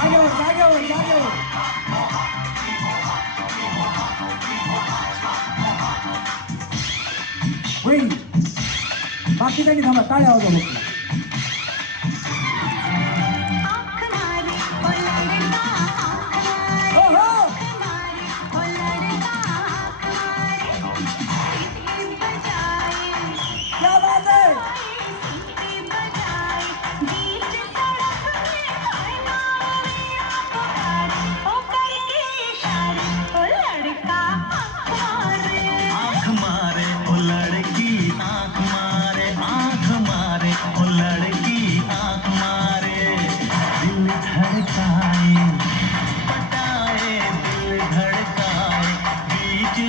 जागेवर जागेवर जागेवर. होईल बाकीच्यांनी थांबा, टाळ्या आवाज बघ.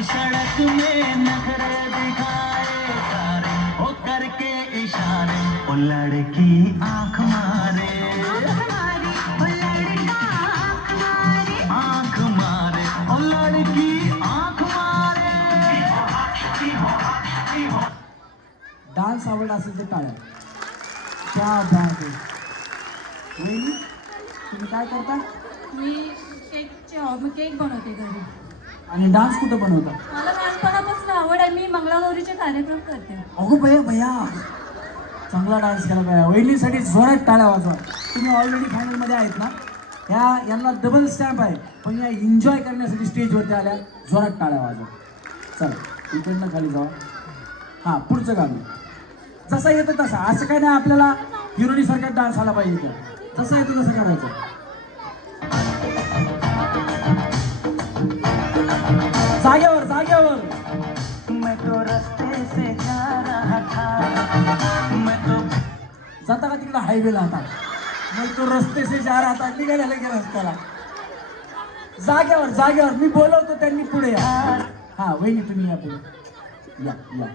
सड़क में नखरे दिखाए सारे हो करके इशारे ओ लड़की आंख मारे आंख मारे ओ लड़की आंख मारे. डान्स आवड असेल तर टाळ्या. त्या बात वहिनी तुम्ही काय करता? मी केक बनवते घरी. आणि डान्स कुठं बनवता? मला लहानपणापासून आवड आहे. मी मंगळागौरीचे कार्यक्रम करते. अगो भैया भैया चांगला डान्स केला भैया. वहिनीसाठी जोरात टाळ्या वाजवा. तुम्ही ऑलरेडी फायनलमध्ये आहेत ना. यांना डबल स्टॅम्प आहे, पण या एन्जॉय करण्यासाठी स्टेजवरती आल्या. जोरात टाळ्या वाजवा. चला इकडनं खाली जावा. हां पुढचं गाणं जसं येतं तसं. असं काय नाही आपल्याला हिरोनीसारखा डान्स आला पाहिजे. जसं येतं तसं करायचं. जागेवर जागेवर. मैं तो रस्ते से जा रहा था, मैं तो जाता का तिकडं हायवेला आता. मग तो रस्ते से जा रहा था, निघायला गेला रस्त्याला. जागेवर जागेवर. मी बोलवतो त्यांनी पुढे या. हा वहिनी तुम्ही या पुढे या या.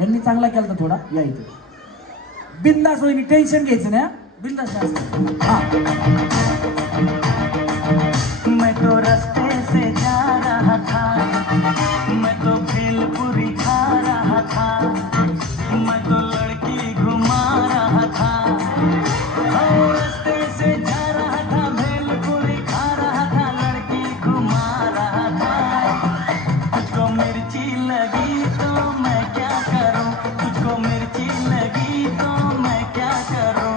यांनी चांगला केला तर थोडा या इथे. बिंदास वहिनी, टेन्शन घ्यायचं नाही. बिंदास हा. मैं तो रस्ते से जा रहा था, मैं तो भेलपुरी खा रहा था, मैं तो लड़की घुमा रहा था. रस्ते से जा रहा था, भेलपुरी खा रहा था, लड़की घुमा रहा था. तुझको मिर्ची लगी तो मैं क्या करूं, तुझको मिर्ची लगी तो मैं क्या करूं.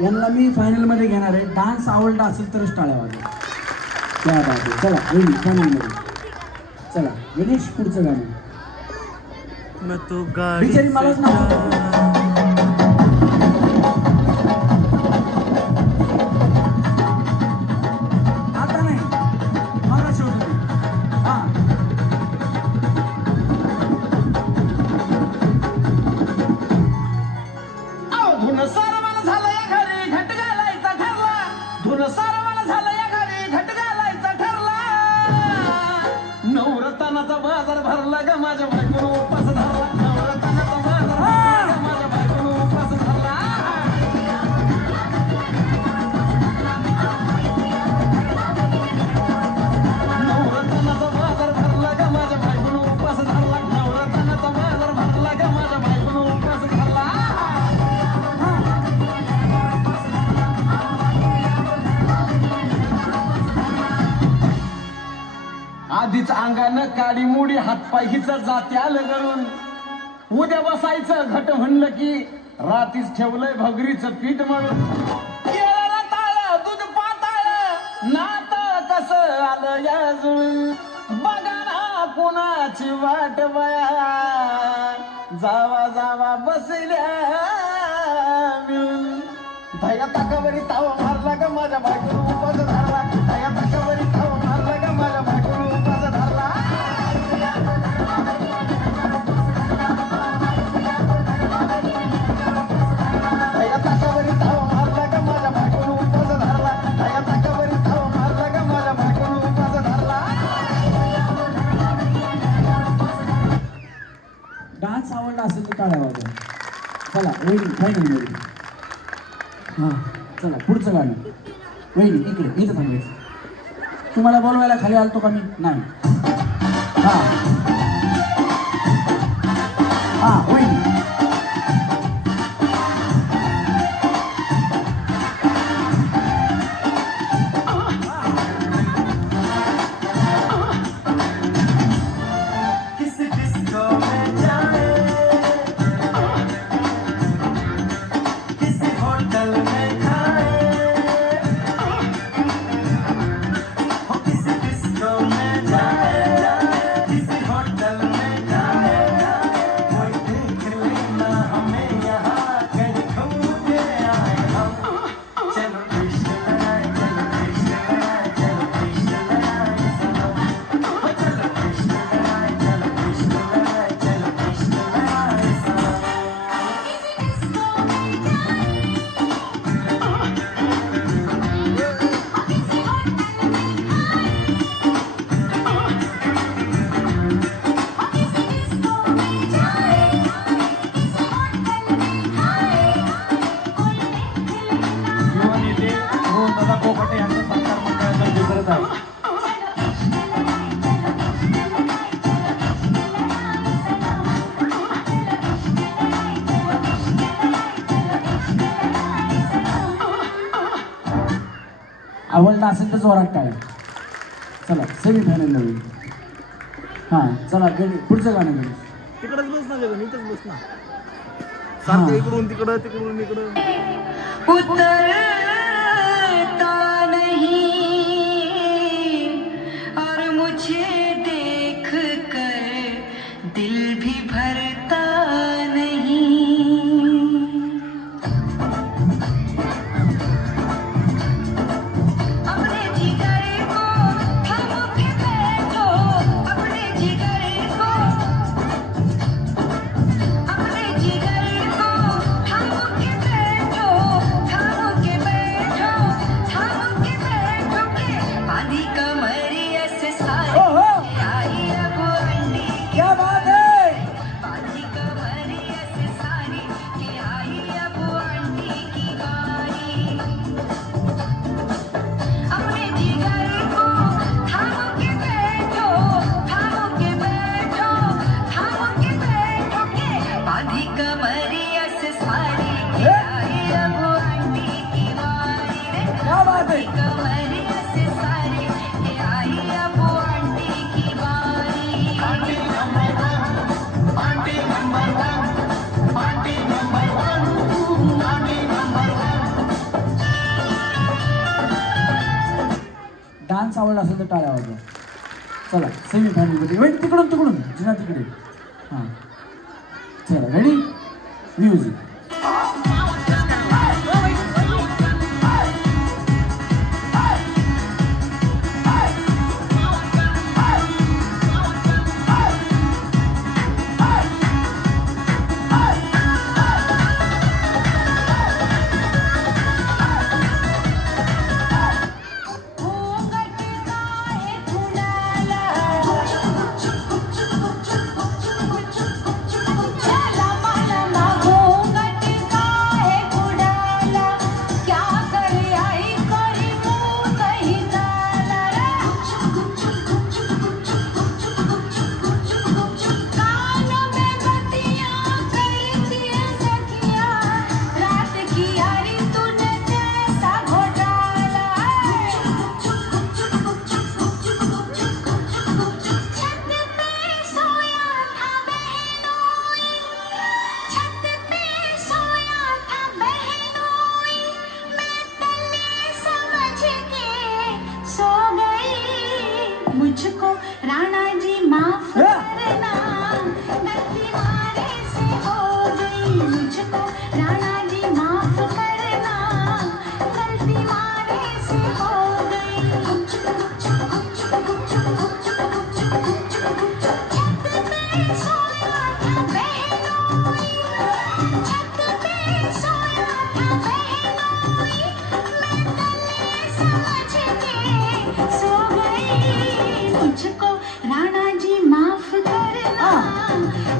यांना मी फायनलमध्ये घेणार आहे. डान्स आवडला असेल तरच टाळ्या वाजवा. त्या बाजू चला वहिनी फायनलमध्ये. चला गणेश पुढचं गाणं. मैं तो गाड़ी बिचारी मलाच से नाव आता नाही मला शेवटी हा धुन सारवाला झालं या घरी घट घालायचा ठरला धुन सारवाला झालं या घरी घट घालायचा ठरला नवरत्नाचा बाजार भरला ग माझ्या बायकोनं उपास धरला नवरत्नाचा बाजार भरला ग माझ्या बायकोनं उपास धरला नवरत्नाचा बाजार भरला ग माझ्या बायकोनं उपास धरला नवरत्नाचा बाजार भरला ग माझ्या बायकोनं उपास धरला आधीच अंगानं काडी मुडी हातपाय हिचं जाते आलं गळून उद्या बसायचं घट म्हणलं की रातीच ठेवलंय भगरीचं पीठ म्हणून केळाला ताळ दूध पाताळ नात कसं आलं या जुळून बघा ना कोणाची वाट बया जावा जावा बसल्या मिळून दया ताकावरी ताव मारला ग माझ्या बायकोनं उपास धरला दया ताकावरी ताव मारला ग माझ्या बायकोनं उपास धरला दया ताकावरी ताव मारला ग माझ्या बायकोनं उपास धरला दया ताकावरी ताव मारला ग माझ्या बायकोनं उपास धरला डान्स आवडला असेल तर टाळ्या वाजवा चला वहिनी फायनल मध्ये हां चला पुढचं गाणं वहिनी इकडे इथं थांबायचं तुम्हाला बोलवायला खाली आलतो का मी नाही हां हां वहिनी किस डिस्को में जाए किसी होटल में खाए हो किसी डिस्को में जाए किसी होटल में जाए कोई देख लेना हमें यहाँ कहीं घूम के आए हम चलो कृष्ण लगाए चलो कृष्ण लगाए चलो कृष्ण लगाए सनम हो चलो कृष्ण लगाए चलो कृष्ण लगाए चलो कृष्ण लगाए सनम युवानेते दादा कोकटे यांचं सत्कार मंडळातर्फे करत आहे आवडला असेल तर जोरात टाळ्या चला सेमी फायनल मध्ये हां चला गणी पुढचं गाणं गणी तिकडच बस ना जगन इथंच बस ना सारखं इकडून तिकडं तिकडून इकडं उतरता नहीं और मुझे देख कर दिल भी भरता नहीं अपने जिगर को थाम के बैठो अपने जिगर को अपने जिगर को थाम के बैठो थाम के बैठो थाम के बैठो के आधी कमरिया से सारी ओहो! आई अब अंडी क्या बात है आधी कमरिया से सारी के आई अब अंडी की बारी अपने जिगर को थाम के बैठो थाम के बैठो थाम के बैठो के आधी कमरिया से सारी के आई अब अंडी की बारी रे क्या बात है कमरिया से सारी के आई अब अंडी की बारी डान्स आवडला असेल तर टाळ्या वाजवा चला सेमी फायनल मध्ये वहिनी तिकडून तिकडून जिना तिकडे हां चला रेडी म्युझिक. मुझको राणा जी माफ करना, गलती मारे से हो गई। मुझको राणा जी माफ करना, गलती मारे से हो गई। छत पे सोया था बहनोई, छत पे सोया था बहनोई, मैं तले समझ के सो गई। मुझको राणा जी माफ करना,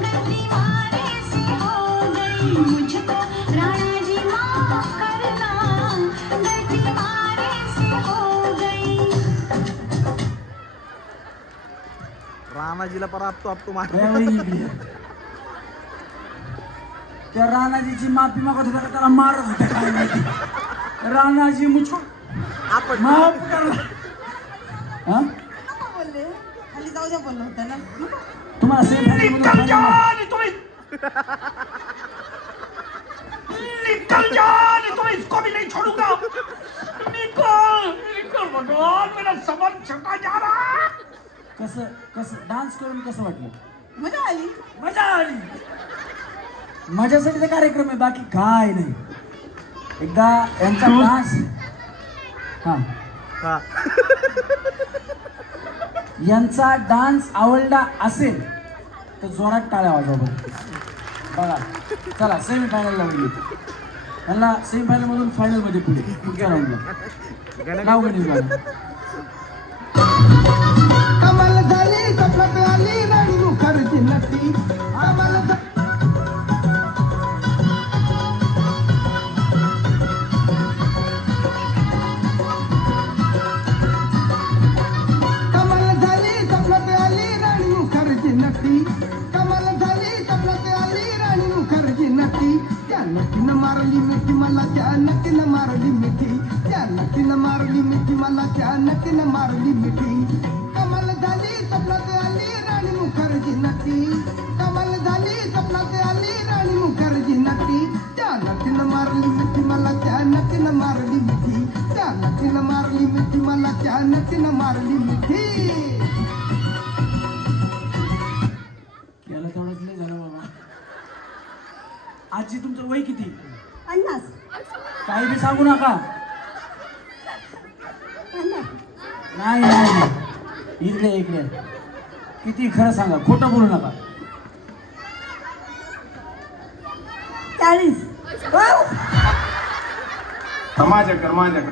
गलती मारे से हो गई। मुझको राणा जी माफ करना, गलती मारे से हो गई। रामाजीला पर आपतो आपतो मार. ए, वहिनी इकडे ये. त्या राणाजीची माफी मागत होता का त्याला मारत होता काय माहिती. राणाजी मुझको आपण माफ कर. हा बोलले खाली जाऊ द्या बोललो होतं ना. तुम्हाला सेम निकल जा नहीं तो निकल जा नहीं तो इसको भी नहीं छोड़ूंगा. निकल निकल भगवान मेरा समर छटा जा रहा. कसं कसं डान्स करून कसं वाटलं. मजा आली. मजा आली. माझ्यासाठी तर कार्यक्रम आहे बाकी काय नाही. एकदा यांचा डान्स हा हा यांचा डान्स आवडला असेल तर जोरात टाळ्या वाजवा बरं. बघा चला सेमीफायनलला गेली. यांना सेमीफायनल मधून फायनल मध्ये पुढे पुढच्या राऊंडला नाव गणित गाणं. कमल झाली सपनात आली राणी मुखर्जी नटी. कमल कमल झाली सपनात आली राणी मुखर्जी नटी. कमल झाली सपनात आली राणी मुखर्जी नटी. त्या नटीनं मारली मिठी मला, त्या नटीनं मारली मिठी. त्या नटीनं मारली मिठी मला, त्या नटीनं मारली मिठी. कमल झाली सपनात आली राणी मुखर्जी नटी. कमल झाली सपनात आली राणी मुखर्जी नटी. त्या नटीनं मारली मिठी मला, त्या नटीनं मारली मिठी. त्या नटीनं मारली मिठी मला, त्या नटीनं मारली मिठी. याला तेवढंच नाही झालं बाबा. आजी तुमचं वय किती. 50. काही बी सांगू नका. 50. नाही नाही इकडे इकडे किती खरं सांगा खोटं बोलू नका. 40. माझ्याकडे माझ्याकडे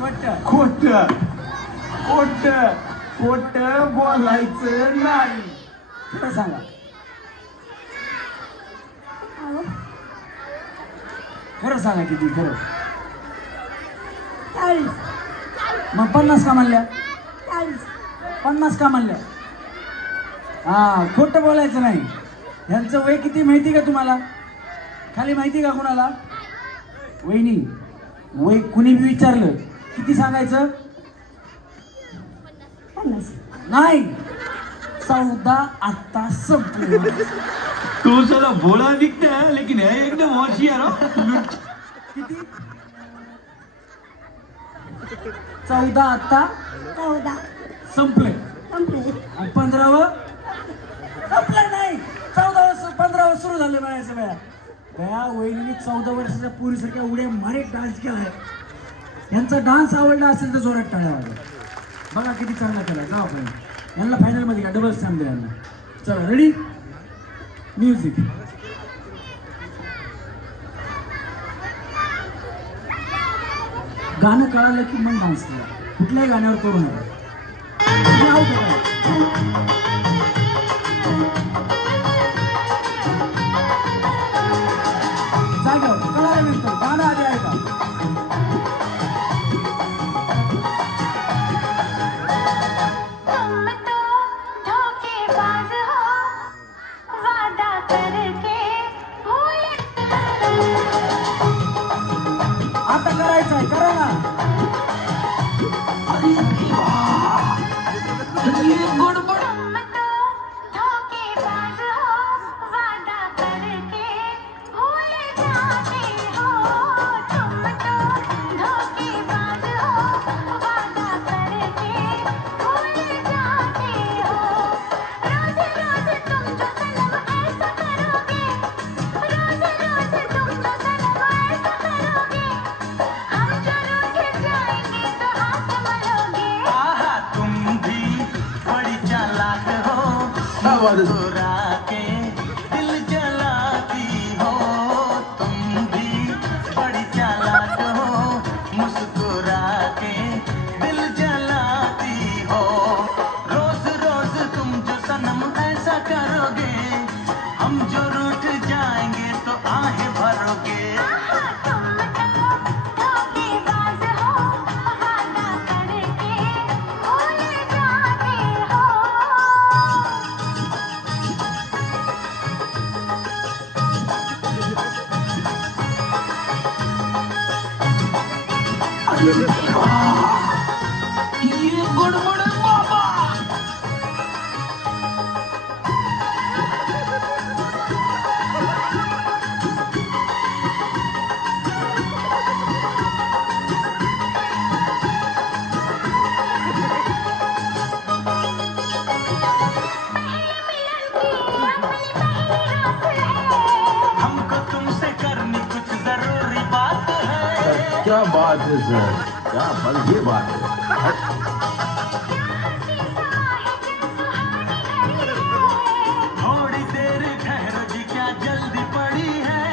वाटतं खोट खोट खोट बोलायचं नाही. खरं सांगा. खरं सांगा किती खरं. 40. मग 50 का म्हणल्या. 40. 50 का म्हणल्या. हा खोटं बोलायचं नाही. ह्यांचं वय किती माहिती का तुम्हाला. खाली माहिती का कुणाला. वहिनी वय कुणी बी विचारलं किती सांगायचं. 50. नाही 14 आत्ता संपले. तू साला भोळा दिखता है लेकिन है एकदम होशियार हो. किती 14 आत्ता 14. संपले. संपले. आणि 15व संपलं नाही. 14 15 सुरू करायचं बाया त्या वहिनी 14 वर्षाच्या पुरीसारख्या उड्या मारीत डान्स केलाय. यांचा डान्स आवडला असेल तर जोरात टाळ्या वाजवा. बघा किती चांगला केला. जाऊ आपण यांना फायनलमध्ये घ्या. डबल स्टॅम्प द्या यांना. चला रेडी म्युझिक. गाणं कळालं की मग डान्स करा. कुठल्याही गाण्यावर करू नका. तुम्ही out करा. जागेवर कळाल्यानंतर गाणं आधी आहे का? तुम तो धोखेबाज हो वादा करके भूल आता करायचं आहे. करा ना. तुम तो धोखेबाज हो वादा करके भूल जाते हो. तुम तो धोखेबाज हो वादा करके भूल जाते हो. रोज रोज तुम जो सनम ऐसा करोगे, रोज रोज तुम जो सनम ऐसा करोगे, हम जो रूठ जाएंगे तो हाथ मलोगे. आहा तुम भी बड़ी चालाक हो, मुस्कुरा के दिल जलाती हो. तुम भी बड़ी चालाक हो, मुस्कुरा के दिल जलाती हो. रोज रोज तुम जो सनम ऐसा करोगे, हम जो रूठ जाएंगे तो आहें भरोगे. तुम तो धोखेबाज हो वादा करके भूल जाते हो. हमको तुमसे करनी कुछ जरूरी बात है. क्या बात है सर, क्या ये बात है. थोड़ी देर ठहरो जी, क्या जल्दी पड़ी है.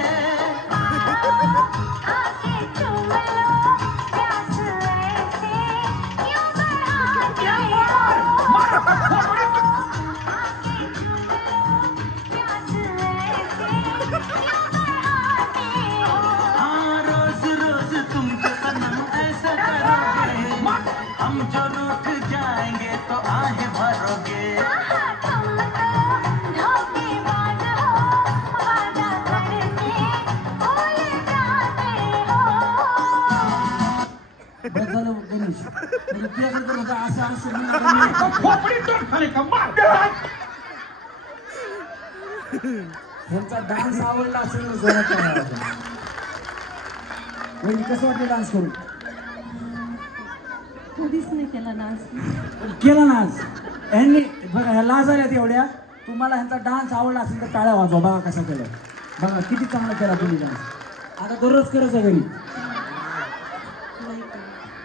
आके चूम लो प्यास ऐसे क्यों बढ़ाते हो. आके चूम लो प्यास ऐसे क्यों बढ़ाते हो. हाँ रोज रोज तुम जो सनम ऐसा करोगे, हम जो रूठ जाएंगे तो आहें भरोगे. तुम तो धोखेबाज हो वादा करके भूल जाते हो. बस झालं गणेश. म्हणजे तुझ्याकडे तर होता असं असं ह्यांचा डान्स आवडला असेल तर जोरात टाळ्या वाजवा. वहिनी कसं वाटलं डान्स करून? कधीच नाही केला डान्स. केला ना आज ह्यांनी. बघा ह्या लाज आल्यात एवढ्या. तुम्हाला ह्यांचा डान्स आवडला असेल तर टाळ्या वाजवा. बघा कसा केला. बघा किती चांगला केला तुम्ही डान्स. आता दररोज करायचं घरी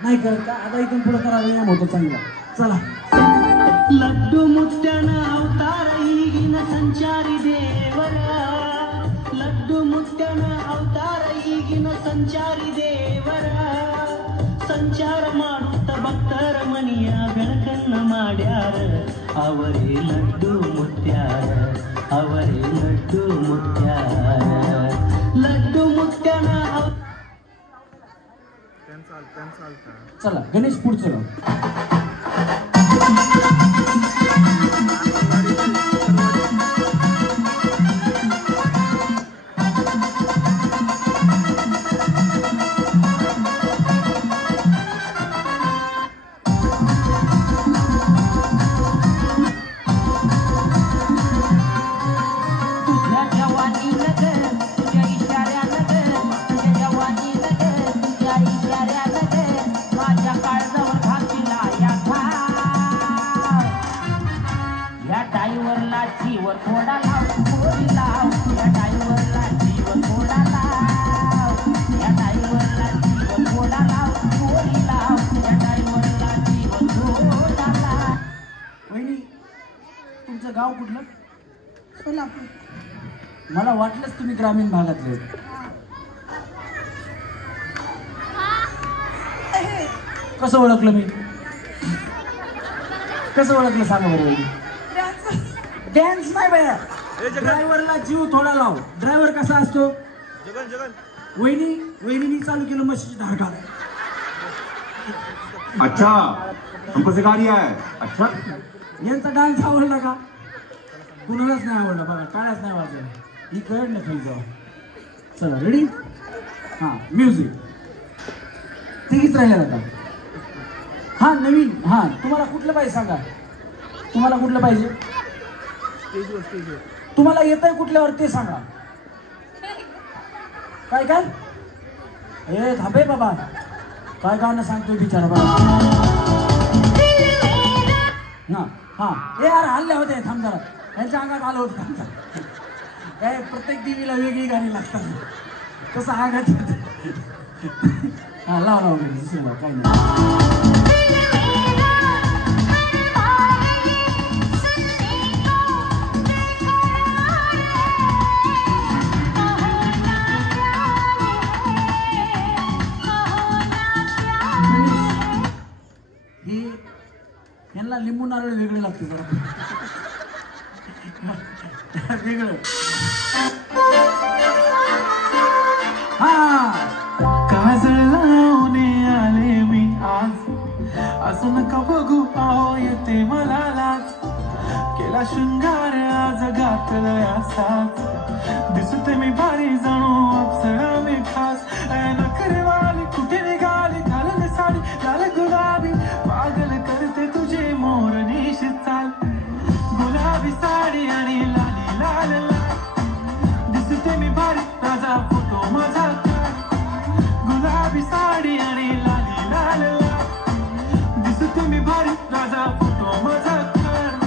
नाही करत का? आता इथून पुढे करा. व्यायाम होतो चांगला. चला लड्डू मुत्यानं अवतार ಈಗಿನ ಸಂಚಾರಿ ದೇವರ. ಲಡ್ಡು ಮುತ್ಯನ ಅವತಾರ ಈಗಿನ ಸಂಚಾರಿ ದೇವರ. ಸಂಚಾರ ಮಾಡುತ್ತ ಭಕ್ತರ ಮನೆಯ ಬೆಳಕನ್ನ ಮಾಡ್ಯಾರ. ಅವರೇ ಲಡ್ಡು ಮುತ್ಯಾರ, ಅವರೇ ಲಡ್ಡು ಮುತ್ಯಾರ. ಲಡ್ಡು ಮುತ್ಯನ चला गणेश पुढचं गाव. तुझ्या जवानीनं ग, तुझ्या इशाऱ्यानं ग, तुझ्या जवानीनं ग, तुझ्या इशाऱ्यानं ग, माझ्या काळजावर घातला या घाव. या डाईवरला जीवर थोडा लाव, गोरी लाव. या डाईवरला गाव कुठलं? सोलापूर. मला वाटलंच तुम्ही ग्रामीण भागातले आहेत. कसं ओळखलं मी? कसं ओळखलं सांगा बरं वहिनी. डॅन्स नाही बाया, ड्रायव्हरला जीव थोडा लाव. ड्रायव्हर कसा असतो? वहिनी चालू केलं म्हशीची धार काढ. अच्छा, हमको सिखा रिया है. अच्छा, यांचा डान्स आवडला का? कुणालाच नाही आवडला बघा, टाळ्याच नाही वाजवलं. ही कळ ना खाली जाऊ. चला रेडी. हां म्युझिक तिघीच राहिल्या आता. हां नवीन. हां तुम्हाला कुठलं पाहिजे सांगा. तुम्हाला कुठलं पाहिजे? तुम्हाला येतंय कुठल्यावर ते सांगा. काय काय हे थांबे बाबा, काय गाणं सांगतोय बिचारा बाबा. हां हां हे यार हल्ले होते, थांब जरा. यांच्या अंगात आलं होतं. थांब जरा. काय प्रत्येक देवीला वेगळी गाणी लागतात. कसं आगात हां लाव दुसरं लाव, काय नाही. ही यांना लिंबू नारळ वेगळं लागतं जरा. वेगळं. हा काजळ लावणे आले मी आज, असं नका बघू आहो येते मला लाज. केला शृंगार आज घातलं असाच, दिसते मी भारी जणू अप्सरा मी खास. नखरे वाली कुठे निघाली, घालले साडी लाल गुलाबी, पागल करते तुझे मोरनीश चाल. गुलाबी साडी आणि लाली लाल लाल, दिसते मी भारी ताजा फोटो माझा काढ. गुलाबी साडी आणि लाली लाल लाल, दिसते मी भारी ताजा फोटो माझा काढ.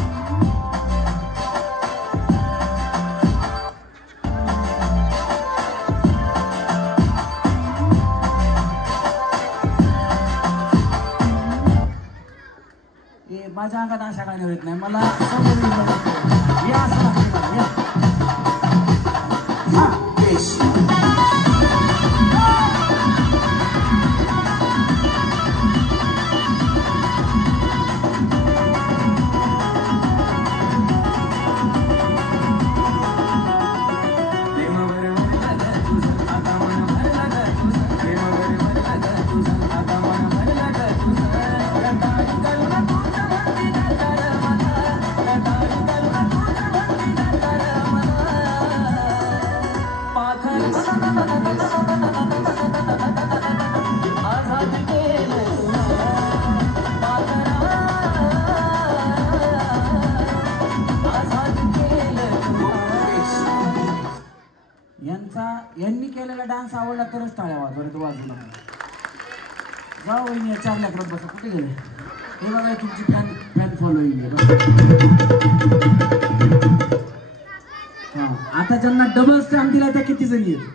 हे माझ्या अंगात अशा गाण्या होत नाही. मला समोरून या असं लागतं मला. या. हां यांनी केलेला डान्स आवडला तरच टाळ्या वाजवा, वाजू नका. जा वहिनी या 4 लेकरात बसा. कुठे गेले? हे बघा तुमची फॅन फॉलोईंग आहे. हां आता ज्यांना डबल स्टॅम्प दिला त्या किती जणी आहेत?